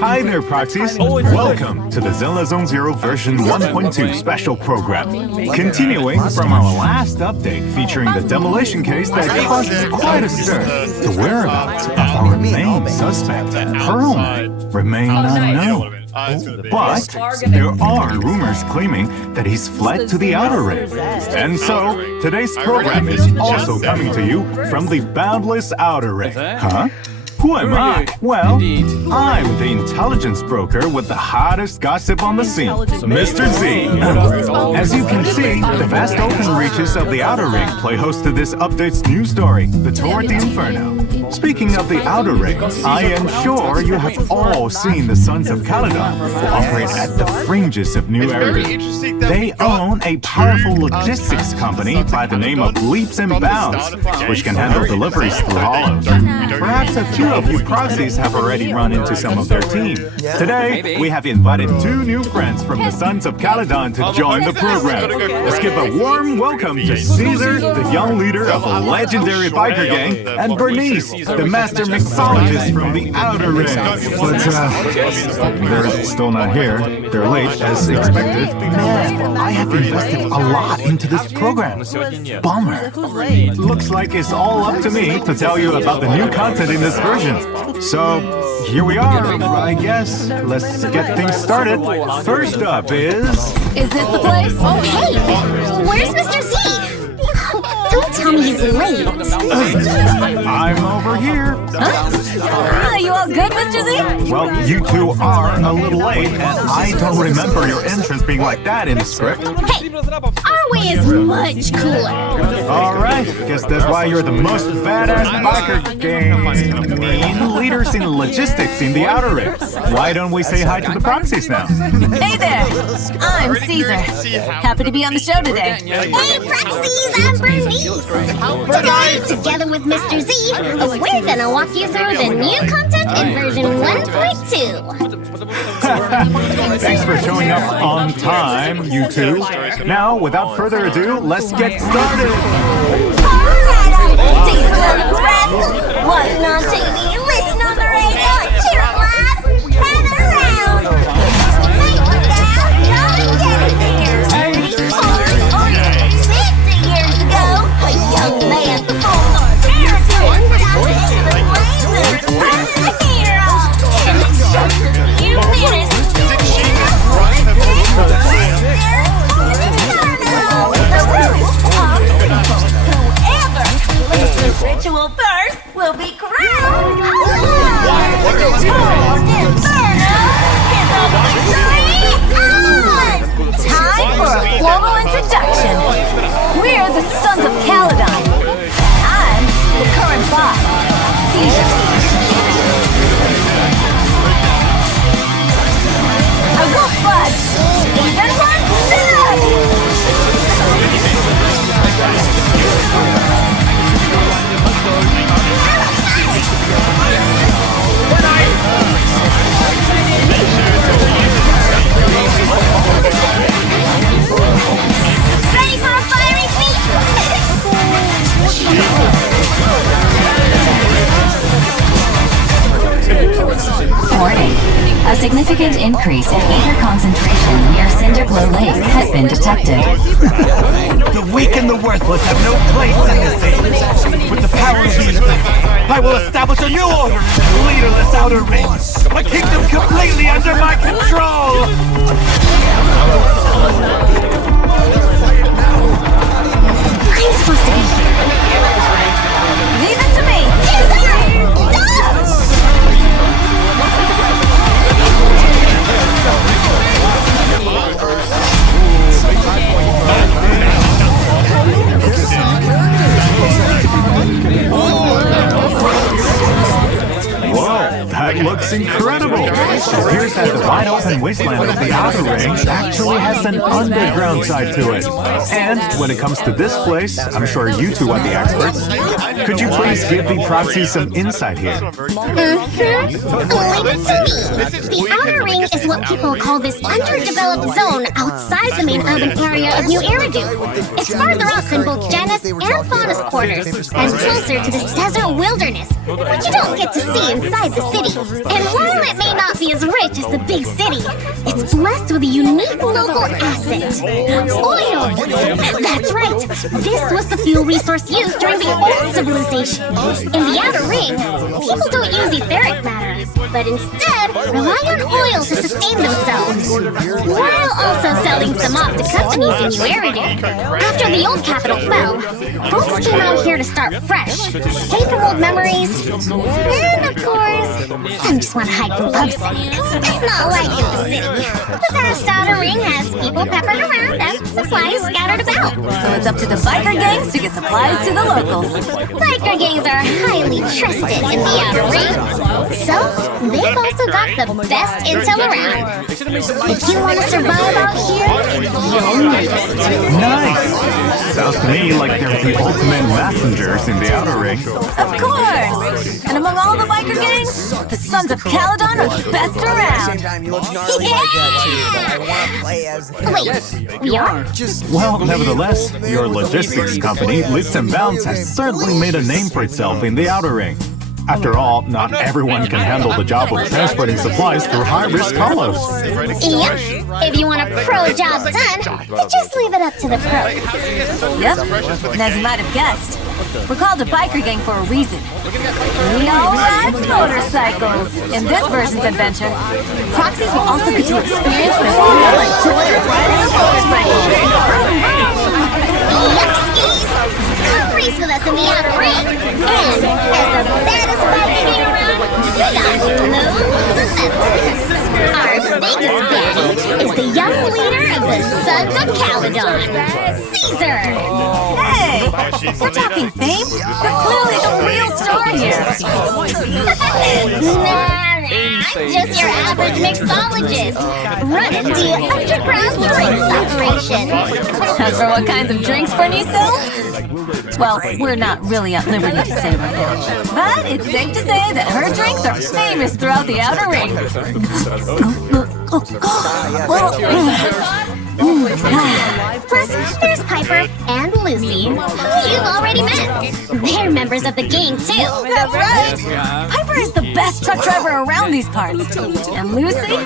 Hi there, proxies. Welcome to the Zenless Zone Zero version 1.2 special program. Continuing from our last update featuring the demolition case that caused quite a stir, the whereabouts of our main suspect, Pearlman, remain unknown. But there are rumors claiming that he's fled to the Outer Ring. And so, today's program is also coming to you from the boundless Outer Ring. Huh? Who am I? Well, I'm the intelligence broker with the hottest gossip on the scene, Mr. Z. As you can see, the vast open reaches of the Outer Ring play host to this update's new story, The Tour at the Inferno. Speaking of the Outer Ring, I am sure you have all seen the Sons of Calydon, who operate at the fringes of New Area. They own a powerful logistics company by the name of Leaps and Bounds, which can handle deliveries through hollows. Perhaps a few of you proxies have already run into some of their team. Today, we have invited two new friends from the Sons of Calydon to join the program. Let's give a warm welcome to Caesar, the young leader of a legendary biker gang, and Bernice, the master mixologist from the Outer Ring. But, they're still not here. They're late, as expected. Man, I have invested a lot into this program. Bummer. Looks like it's all up to me to tell you about the new content in this version. So, here we are, I guess. Let's get things started. First up is this the place? Hey, where's Mr. Z? Don't tell me he's late. I'm over here. Are you all good, Mr. Z? Well, you two are a little late, and I don't remember your entrance being like that in the script. Hey, our way is much cooler. All right, guess that's why you're the most badass biker gang leaders in logistics in the Outer Ring. Why don't we say hi to the proxies now? Hey there, I'm Caesar. Happy to be on the show today. Hey, proxies, I'm Bernice. Today, together with Mr. Z, we're gonna walk you through the new content in version 1.2. Thanks for showing up on time, you two. Now, without further ado, let's get started. Watching on TV, listen on the radio, cheer live, and around. Oh yeah, 60 years ago, a young man performed on Marathon, dominated the flames and turned the hero. In just a few minutes, ritual first will be crowned. Inferno is officially on! Time for a formal introduction. We're the Sons of Calydon. I'm the current boss, Caesar. I won't budge. Even one step! Ready for a fiery feast? Warning. A significant increase in ether concentration near Cinderglow Lake has been detected. The weak and the worthless have no place in this age. With the power of these things, I will establish a new order in this leaderless Outer Ring. A kingdom completely under my control! I'm supposed to be here. Leave it to me. Whoa, that looks incredible! It appears that the wide open wasteland of the Outer Ring actually has an underground side to it. And when it comes to this place, I'm sure you two are the experts. Could you please give the proxy some insight here? Leave it to me. The Outer Ring is what people call this underdeveloped zone outside the main urban area of New Eridu. It's farther off than both genus and faunus quarters, and closer to this desert wilderness. but you don't get to see inside the city. And while it may not be as rich as the big city, it's blessed with a unique local asset. Oil! That's right. This was the fuel resource used during the old civilization. In the Outer Ring, people don't use etheric matter, but instead rely on oil to sustain themselves, while also selling some off to companies in New Eridan. After the old capital fell, folks came out here to start fresh, escape from old memories, and of course, some just want to hide from lovesick. It's not like in the city. The vast Outer Ring has people peppered around and supplies scattered about. So it's up to the biker gangs to get supplies to the locals. Biker gangs are highly trusted in the Outer Ring, so they've also got the best intel around. If you want to survive out here, you'll need it. Nice! Sounds to me like they're the ultimate messengers in the Outer Ring. Of course! And among all the biker gangs, the sons of Calydon are the best around. Wait, we are? Well, nevertheless, your logistics company, Leaps and Bounds, has certainly made a name for itself in the Outer Ring. After all, not everyone can handle the job of transporting supplies through high-risk hollows. Yep. If you want a pro job done, you just leave it up to the pros. Yep, and as you might have guessed, we're called a biker gang for a reason. We all ride motorcycles. In this version's adventure, proxies will also get to experience the thrill and joy of riding a motorcycle. Yep, skis! Come race with us in the Outer Ring! And as the baddest biker gang around, we got loads of members. Our biggest baddie is the young leader of the Sons of Calydon, Caesar! Hey! We're talking fame? You're clearly the real star here! Nah, I'm just your average mixologist, running the underground drinks operation. As for what kinds of drinks Bernice sells? Well, we're not really at liberty to say right now. But it's safe to say that her drinks are famous throughout the Outer Ring. Plus, there's Piper and Lucy, who you've already met. They're members of the gang, too. That's right! Piper is the best truck driver around these parts. And Lucy?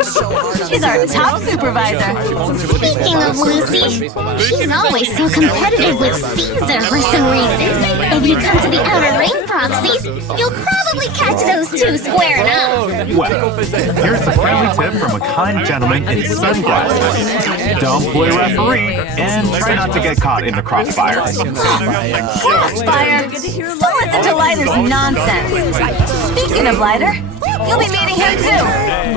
She's our top supervisor. Speaking of Lucy, she's always so competitive with Caesar for some reason. If you come to the Outer Ring proxies, you'll probably catch those two squaring up. Well, here's a friendly tip from a kind gentleman in sunglasses. Don't play referee, and try not to get caught in the crossfire. Crossfire? Don't listen to Lighter's nonsense. Speaking of Lighter, you'll be meeting him too.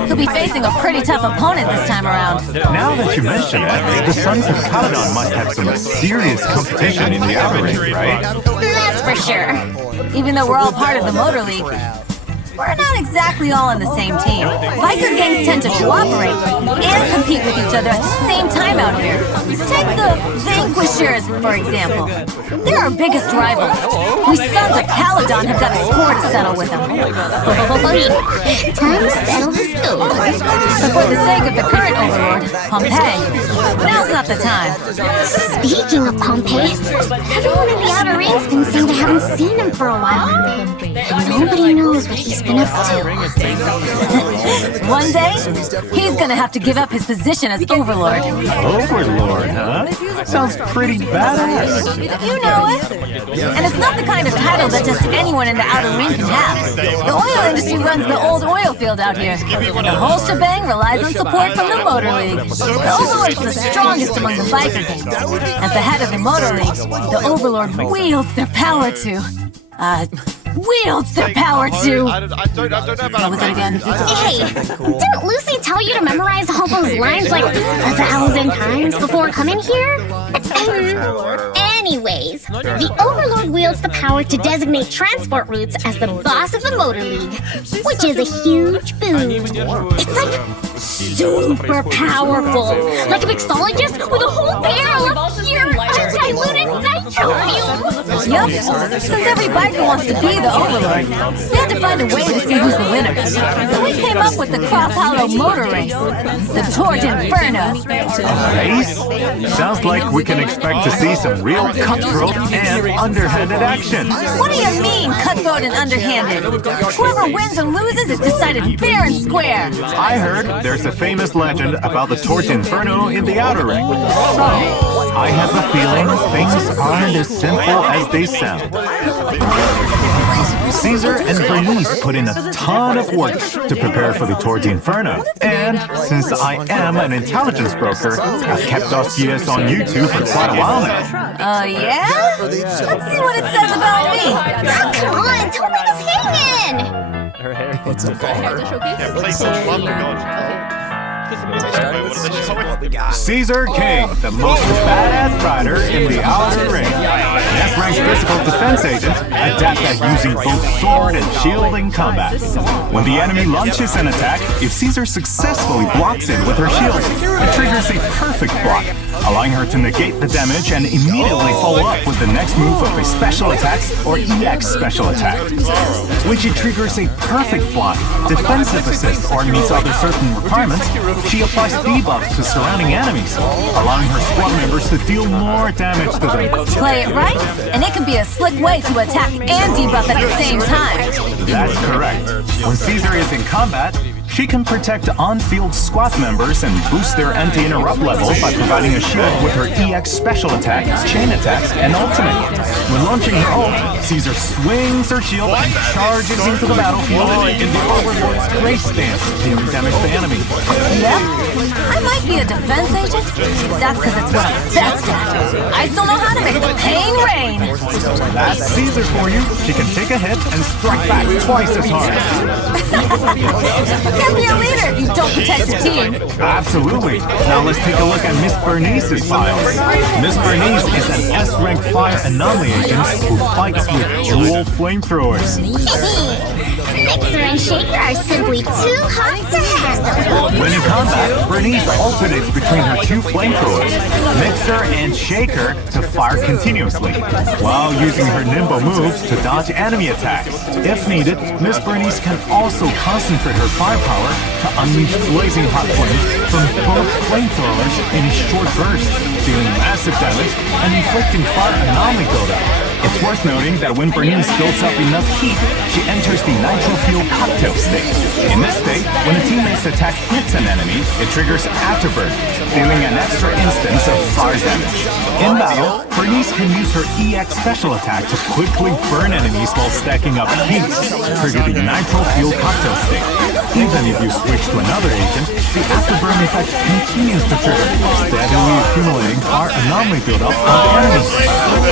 He'll be facing a pretty tough opponent this time around. Now that you mention it, the Sons of Calydon must have some serious competition in the Outer Ring, right? That's for sure. Even though we're all part of the Motor League, we're not exactly all on the same team. Biker gangs tend to cooperate and compete with each other at the same time out here. Take the Vanquishers, for example. They're our biggest rivals. We Sons of Calydon have got a score to settle with them. Time to settle the score. But for the sake of the current overlord, Pompeii, now's not the time. Speaking of Pompeii, everyone in the Outer Ring's been saying they haven't seen him for a while. And nobody knows what he's been up to. One day, he's gonna have to give up his position as overlord. Overlord, huh? Sounds pretty badass. You know it. And it's not the kind of title that just anyone in the Outer Ring can have. The oil industry runs the old oil field out here. The whole shebang relies on support from the Motor League. The Overlord's the strongest among the biker gangs. As the head of the Motor League, the Overlord wields their power to... wields their power to... I don't know about What was it again? Hey, didn't Lucy tell you to memorize all those lines like 1,000 times before coming here? Anyways, the Overlord wields the power to designate transport routes as the boss of the Motor League, which is a huge boon. It's like super powerful, like a mixologist with a whole barrel of pure undiluted nitro fuel. Yup. Since every biker wants to be the Overlord, we had to find a way to see who's the winner. So we came up with the Cross Hollow Motor Race, the Tour Inferno. Race? Sounds like we can expect to see some real more cutthroat and underhanded action. What do you mean, cutthroat and underhanded? Whoever wins and loses is decided fair and square. I heard there's a famous legend about the torch Inferno in the outer ring. So, I have a feeling things aren't as simple as they sound. Caesar and Bernice put in a ton of work to prepare for the Tour d'Inferno. And since I am an intelligence broker, I've kept dossiers on YouTube for quite a while now. Oh, yeah? Let's see what it says about me. Oh, come on, tell me this hanging! Her hair. It's a bar. Yeah, play some fun, God. Caesar King, the most badass rider in the outer ring. An S-ranked physical defense agent, adept at using both sword and shield in combat. When the enemy launches an attack, if Caesar successfully blocks it with her shield, it triggers a perfect block, allowing her to negate the damage and immediately follow up with the next move of a special attack or EX special attack. When she triggers a perfect block, defensive assist, or meets other certain requirements, she applies debuffs to surrounding enemies, allowing her squad members to deal more damage to them. Play it right, and it can be a slick way to attack and debuff at the same time. That's correct. When Caesar is in combat, she can protect on-field squad members and boost their anti-interrupt level by providing a shield with her EX special attack, chain attacks, and ultimate. When launching her ult, Caesar swings her shield and charges into the battlefield in the Overlord's Grace stance, dealing damage to enemies. Yep, I might be a defense agent. That's because it's what I'm best at. I still know how to make the pain rain. That's Caesar for you. She can take a hit and strike back twice as hard. Can't be a leader if you don't protect the team. Absolutely. Now let's take a look at Miss Bernice's files. Miss Bernice is an S-rank fire anomaly agent who fights with dual flamethrowers. Mixer and Shaker are simply too hot to handle. When in combat, Bernice alternates between her two flamethrowers, Mixer and Shaker, to fire continuously, while using her nimble moves to dodge enemy attacks. If needed, Miss Bernice can also concentrate her firepower to unleash blazing hot flames from both flamethrowers in a short burst, dealing massive damage and inflicting fire anomaly buildup. It's worth noting that when Bernice builds up enough heat, she enters the nitro fuel cocktail state. In this state, when a teammate's attack hits an enemy, it triggers Afterburn, dealing an extra instance of fire damage. In battle, Bernice can use her EX special attack to quickly burn enemies while stacking up heat, trigger the nitro fuel cocktail state. Even if you switch to another agent, the Afterburn effect continues to trigger, steadily accumulating fire anomaly buildup on enemies.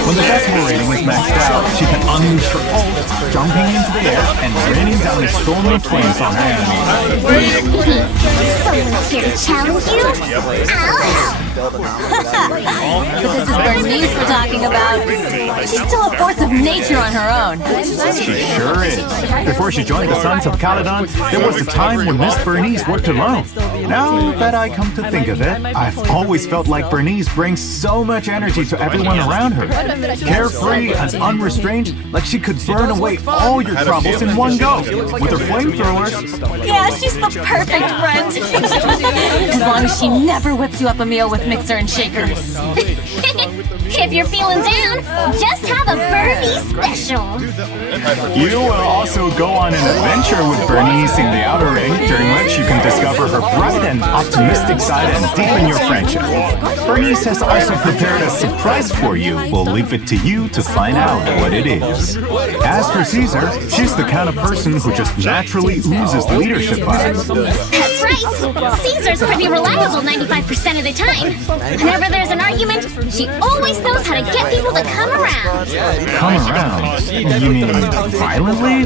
When the decimal rating is maxed out, she can unleash her ult, jumping into the air and raining down a storm of flames on her enemies. Someone's here to challenge you? I'll help. But this is Bernice we're talking about. She's still a force of nature on her own. She sure is. Before she joined the Sons of Calydon, there was a time when Miss Bernice worked alone. Now that I come to think of it, I've always felt like Bernice brings so much energy to everyone around her. Carefree and unrestrained, like she could burn away all your troubles in one go. With her flamethrowers, Yeah, she's the perfect friend. As long as she never whips you up a meal with Mixer and Shaker. If you're feeling down, just have a Bernie special. you will also go on an adventure with Bernice in the outer ring, during which you can discover her bright and optimistic side and deepen your friendship. Bernice has also prepared a surprise for you. We'll leave it to you to find out what it is. As for Caesar, she's the kind of person who just naturally oozes leadership vibes. That's right. Caesar's pretty reliable 95% of the time. Whenever there's an argument, she always knows how to get people to come around. Come around? You mean violently?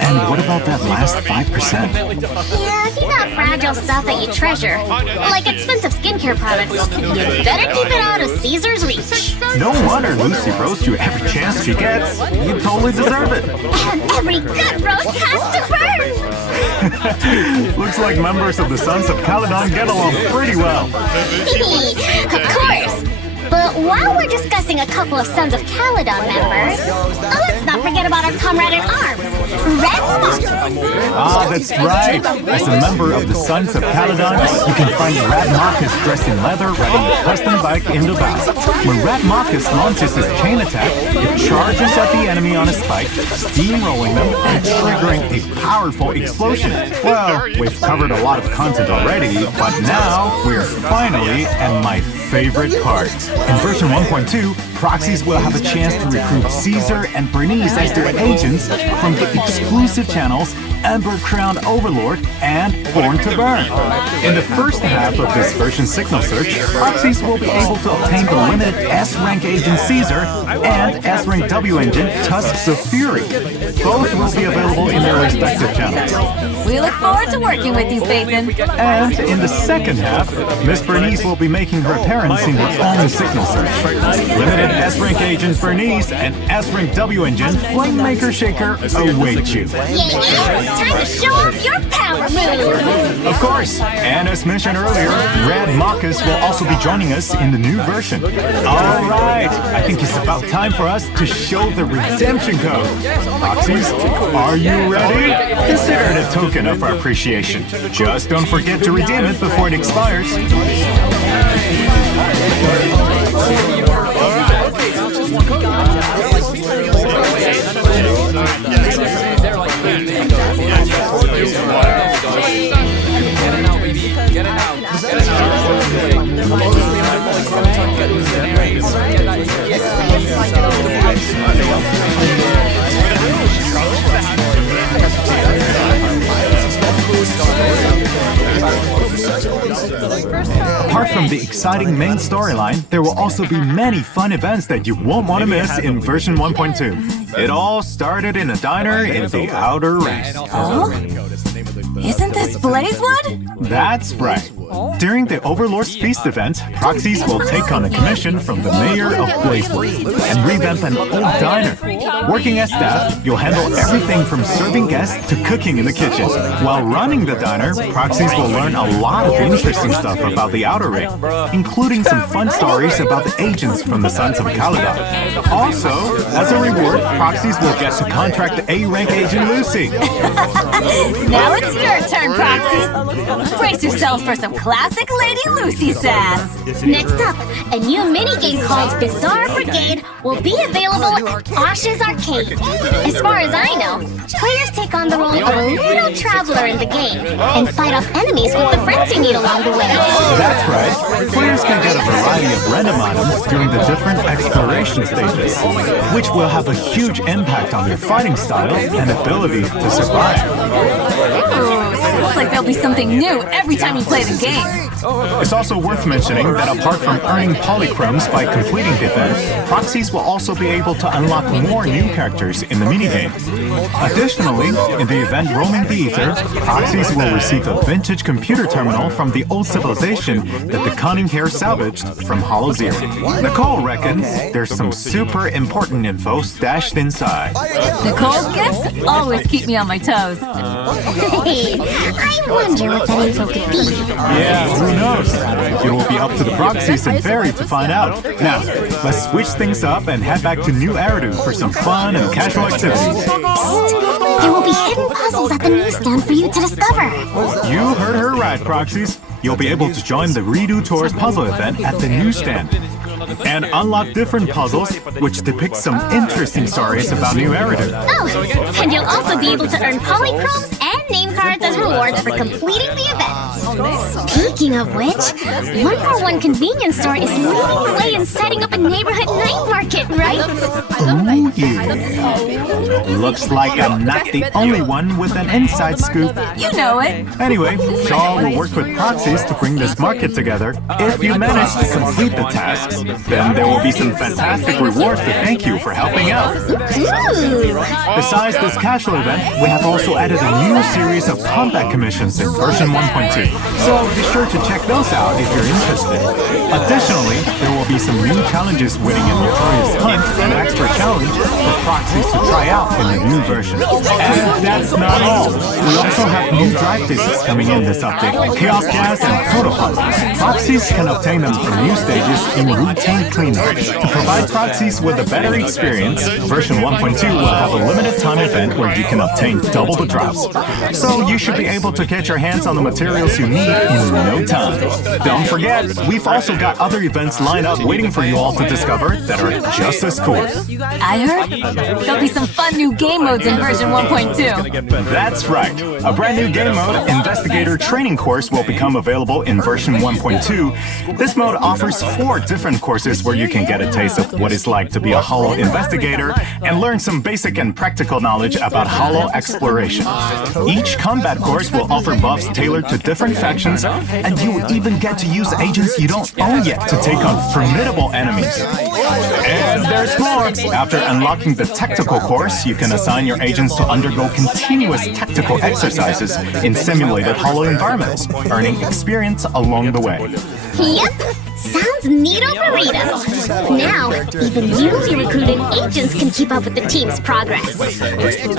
And what about that last 5%? Yeah, if you got fragile stuff that you treasure, like expensive skincare products, you better keep it out of Caesar's reach. No wonder Lucy roasts you every chance she gets. You totally deserve it. And every good roast has to burn. Looks like members of the Sons of Calydon get along pretty well. Of course. But while we're discussing a couple of Sons of Calydon members, let's not forget about our comrade in arms, Red Fox. Ah, that's right. As a member of the Sons of Calydon, you can find Rat Marcus dressed in leather riding a custom bike in the battle. When Rat Marcus launches his chain attack, it charges at the enemy on a spike, steamrolling them and triggering a powerful explosion. Well, we've covered a lot of content already, but now we're finally at my favorite part. In version 1.2, proxies will have a chance to recruit Caesar and Bernice as their agents from the exclusive channels Ember Crowned Overlord and Born to Burn. In the first half of this version signal search, proxies will be able to obtain the limited S-rank agent Caesar and S-rank W engine Tusks of Fury. Both will be available in their respective channels. We look forward to working with you, Phaethon. And in the second half, Miss Bernice will be making her appearance in her own signal search. Limited S-rank agent Bernice and S-rank W engine Flamemaker Shaker await you. Yeah, time to show off your power move! Of course, and as mentioned earlier, Red Marcus will also be joining us in the new version. All right, I think it's about time for us to show the redemption code. Proxies, are you ready? Consider it a token of our appreciation. Just don't forget to redeem it before it expires. Apart from the exciting main storyline, there will also be many fun events that you won't want to miss in version 1.2. It all started in a diner in the Outer Ring. Oh? Isn't this Blazewood? That's right. During the Overlord's Feast event, proxies will take on a commission from the mayor of Blazewood and revamp an old diner. Working as staff, you'll handle everything from serving guests to cooking in the kitchen. While running the diner, proxies will learn a lot of interesting stuff about the Outer Ring, including some fun stories about the agents from the Sons of Calydon. Also, as a reward, proxies will get to contract the A-rank agent Lucy. Now it's your turn, Proxies. Brace yourselves for some classic Lady Lucy sass. Next up, a new minigame called Bizarre Brigade will be available at Osh's Arcade. As far as I know, players take on the role of a little traveler in the game and fight off enemies with the friends you meet along the way. That's right. Players can get a variety of random items during the different exploration stages, which will have a huge impact on their fighting style and ability to survive. Ooh, sounds like there'll be something new every time you play the game. It's also worth mentioning that apart from earning polychromes by completing the event, proxies will also be able to unlock more new characters in the minigame. Additionally, in the event Roaming the Ether, proxies will receive a vintage computer terminal from the old civilization that the Cunning Hair salvaged from Hollow Zero. Nicole reckons there's some super important info stashed inside. Nicole's gifts always keep me on my toes. I wonder what that info could be. Yeah, who knows? It will be up to the proxies and Fairy to find out. Now, let's switch things up and head back to New Eridu for some fun and casual activities. Psst! There will be hidden puzzles at the newsstand for you to discover. You heard her right, proxies. You'll be able to join the Redo Tours puzzle event at the newsstand and unlock different puzzles which depict some interesting stories about New Eridu. Oh, and you'll also be able to earn polychromes and name cards as rewards for completing the event. Speaking of which, 141 convenience store is leading the way in setting up a neighborhood night market, right? Oh yeah. Looks like I'm not the only one with an inside scoop. You know it. Anyway, Shaw will work with proxies to bring this market together. If you manage to complete the tasks, then there will be some fantastic rewards to thank you for helping out. Ooh. Besides this casual event, we have also added a new series of combat commissions in version 1.2. So be sure to check those out if you're interested. Additionally, there will be some new challenges winning a notorious hunt and expert challenge for proxies to try out in the new version. And that's not all. We also have new drive discs coming in this update, Chaos Jazz and Proto Puzzles. Proxies can obtain them from new stages in routine cleanup. To provide proxies with a better experience, version 1.2 will have a limited time event where you can obtain double the drops. So you should be able to get your hands on the materials you need in no time. Don't forget, we've also got other events lined up waiting for you all to discover that are just as cool. I heard there'll be some fun new game modes in version 1.2. That's right. A brand new game mode, Investigator Training Course, will become available in version 1.2. This mode offers 4 different courses where you can get a taste of what it's like to be a holo investigator and learn some basic and practical knowledge about holo exploration. Each combat course will offer buffs tailored to different factions, and you will even get to use agents you don't own yet to take on formidable enemies. And there's more! After unlocking the tactical course, you can assign your agents to undergo continuous tactical exercises in simulated holo environments, earning experience along the way. Yep, sounds neato burrito. Now, even newly recruited agents can keep up with the team's progress.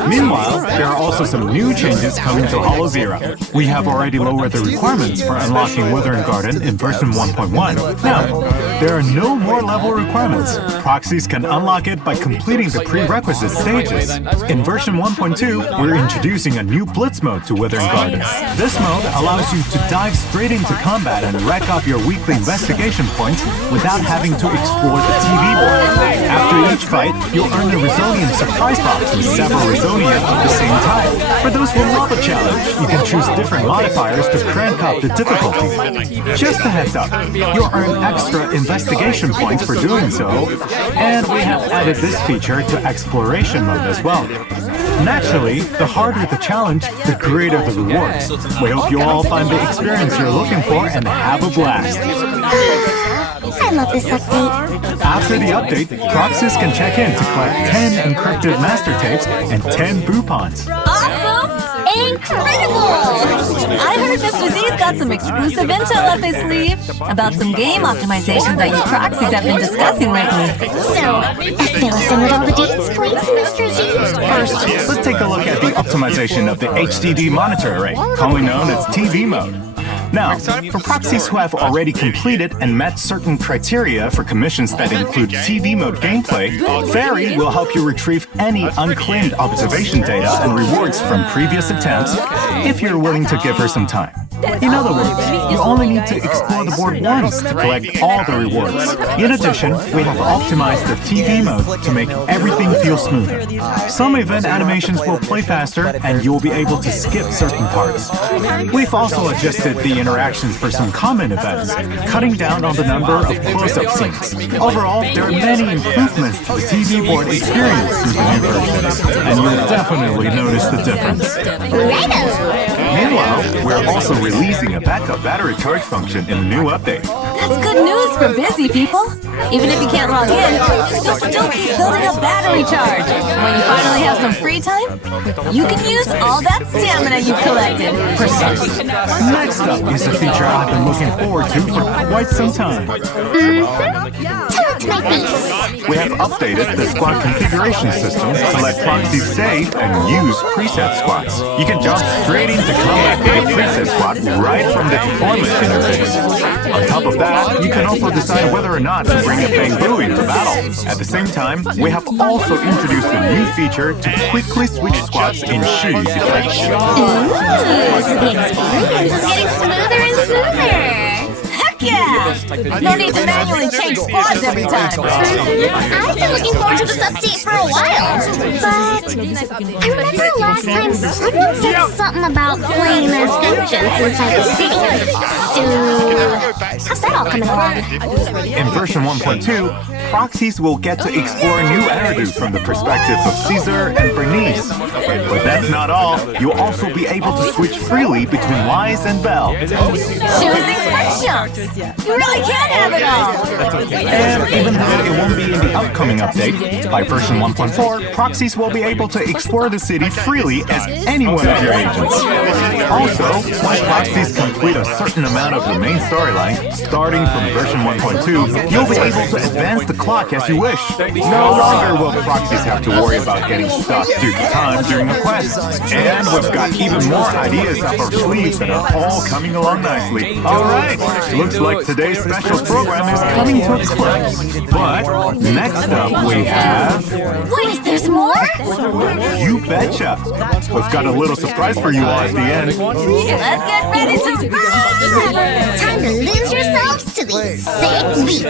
Meanwhile, there are also some new changes coming to Holo Zero. We have already lowered the requirements for unlocking Withering Garden in version 1.1. Now, there are no more level requirements. Proxies can unlock it by completing the prerequisite stages. In version 1.2, we're introducing a new Blitz mode to Withering Garden. This mode allows you to dive straight into combat and rack up your weekly investigation points without having to explore the TV board. After each fight, you'll earn a Resonium surprise box with several Resonia at the same time. For those who love a challenge, you can choose different modifiers to crank up the difficulty. Just a heads up, you'll earn extra investigation points for doing so, and we have added this feature to exploration mode as well. Naturally, the harder the challenge, the greater the rewards. We hope you all find the experience you're looking for and have a blast. I love this update. After the update, proxies can check in to collect 10 encrypted master tapes and 10 boopons. Awesome! Incredible! I heard Mr. Z's got some exclusive intel up his sleeve about some game optimizations that you proxies have been discussing lately. So, fill us in with all the deets, please, Mr. Z. First, let's take a look at the optimization of the HDD monitor array, commonly known as TV mode. Now, for proxies who have already completed and met certain criteria for commissions that include TV mode gameplay, Fairy will help you retrieve any unclaimed observation data and rewards from previous attempts if you're willing to give her some time. In other words, you only need to explore the board once to collect all the rewards. In addition, we have optimized the TV mode to make everything feel smoother. Some event animations will play faster, and you'll be able to skip certain parts. We've also adjusted the interactions for some common events, cutting down on the number of close-up scenes. Overall, there are many improvements to the TV board experience with the new versions, and you'll definitely notice the difference. Meanwhile, we're also releasing a backup battery charge function in the new update. That's good news for busy people. Even if you can't log in, you'll still keep building up battery charge. When you finally have some free time, you can use all that stamina you've collected. Precisely. Next up is a feature I've been looking forward to for quite some time. Tell it to my face. We have updated the squad configuration system to let proxies save and use preset squads. You can jump straight into combat with a preset squad right from the deployment interface. On top of that, you can also decide whether or not to bring a Bangbu into battle. At the same time, we have also introduced a new feature to quickly switch squads in Shu effect. Ooh, so the experience is getting smoother and smoother. Heck yeah! No need to manually change squads every time. I've been looking forward to this update for a while, but I remember last time someone said something about playing as agents inside the city. So, how's that all coming along? In version 1.2, proxies will get to explore new Eridu from the perspective of Caesar and Bernice. But that's not all. You'll also be able to switch freely between Wise and Belle. Choosing for chunks. You really can have it all. And even though it won't be in the upcoming update, by version 1.4, proxies will be able to explore the city freely as any one of your agents. Also, once proxies complete a certain amount of the main storyline, starting from version 1.2, you'll be able to advance the clock as you wish. No longer will proxies have to worry about getting stuck due to time during a quest. And we've got even more ideas up our sleeves that are all coming along nicely. Alright, looks like today's special program is coming to a close. But next up we have... Wait, there's more? You betcha! We've got a little surprise for you all at the end. Let's get ready to run! Time to lose yourselves to these sick beats.